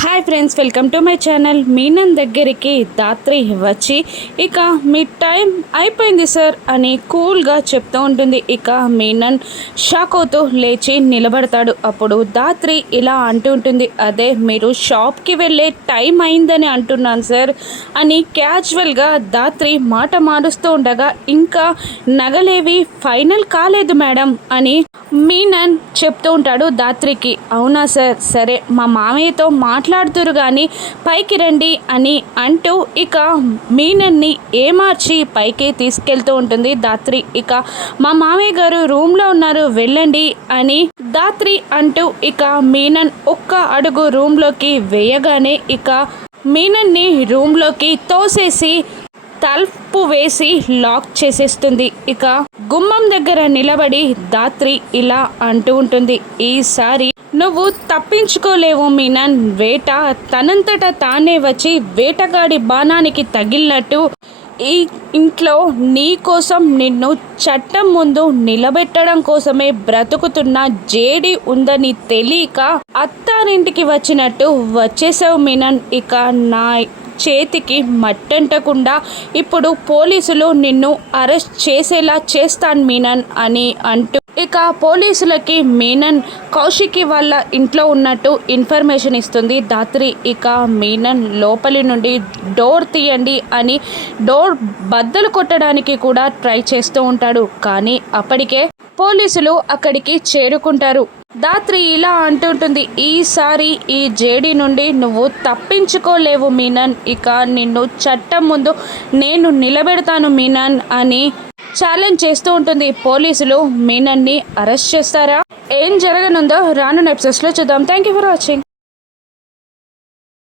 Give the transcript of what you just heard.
Hi friends welcome to my channel Menon దగ్గరికి దాత్రి వచ్చి ఇక మీ టైం అయిపోయింది సార్ అని కూల్గా చెప్తూ ఉంటుంది. ఇక మీనన్ షాక్ అవుతూ లేచి నిలబడతాడు. అప్పుడు దాత్రి ఇలా అంటూ ఉంటుంది అదే మీరు షాప్కి వెళ్ళే టైం అయిందని అంటున్నాను సార్ అని క్యాజువల్గా దాత్రి మాట మారుస్తూ ఉండగా ఇంకా నగలేవి ఫైనల్ కాలేదు మేడం అని మీనన్ చెప్తూ ఉంటాడు దాత్రికి. అవునా సార్ సరే మా మామయ్యతో మాట్లాడుతురు కానీ పైకి రండి అని అంటూ ఇక మీనన్ని ఏమార్చి పైకి తీసుకెళ్తూ ఉంటుంది దాత్రి ఇక మా మామయ్య గారు రూమ్లో ఉన్నారు వెళ్ళండి అని దాత్రి అంటూ ఇక మీనన్ ఒక్క అడుగు రూమ్లోకి వేయగానే ఇక మీనన్ని రూమ్లోకి తోసేసి తలుపు వేసి లాక్ చేసేస్తుంది. ఇక గుమ్మం దగ్గర నిలబడి దాత్రి ఇలా అంటూ ఉంటుంది ఈసారి నువ్వు తప్పించుకోలేవు మీనన్. వేట తనంతట తానే వచ్చి వేటగాడి బాణానికి తగిలినట్టు ఈ ఇంట్లో నీ కోసం నిన్ను చట్టం ముందు నిలబెట్టడం కోసమే బ్రతుకుతున్న జేడి ఉందని తెలియక అత్తారింటికి వచ్చినట్టు వచ్చేసావు మీనన్. ఇక నా చేతికి మట్టంటకుండా ఇప్పుడు పోలీసులు నిన్ను అరెస్ట్ చేసేలా చేస్తాను మీనన్ అని అంటూ ఇక పోలీసులకి మీనన్ కౌశికి వాళ్ళ ఇంట్లో ఉన్నట్టు ఇన్ఫర్మేషన్ ఇస్తుంది. దాత్రి ఇక మీనన్ లోపలి నుండి డోర్ తీయండి అని డోర్ బద్దలు కొట్టడానికి కూడా ట్రై చేస్తూ ఉంటాడు. కానీ అప్పటికే పోలీసులు అక్కడికి చేరుకుంటారు. దాత్రి ఇలా అంటుంటుంది ఈసారి ఈ జేడి నుండి నువ్వు తప్పించుకోలేవు మీనన్. ఇక నిన్ను చట్టం ముందు నేను నిలబెడతాను మీనన్ అని ఛాలెంజ్ చేస్తూ ఉంటుంది. పోలీసులు మీనన్ని అరెస్ట్ చేస్తారా? ఏం జరగనుందో రాను ఎపిసోడ్స్లో చూద్దాం. Thank you for watching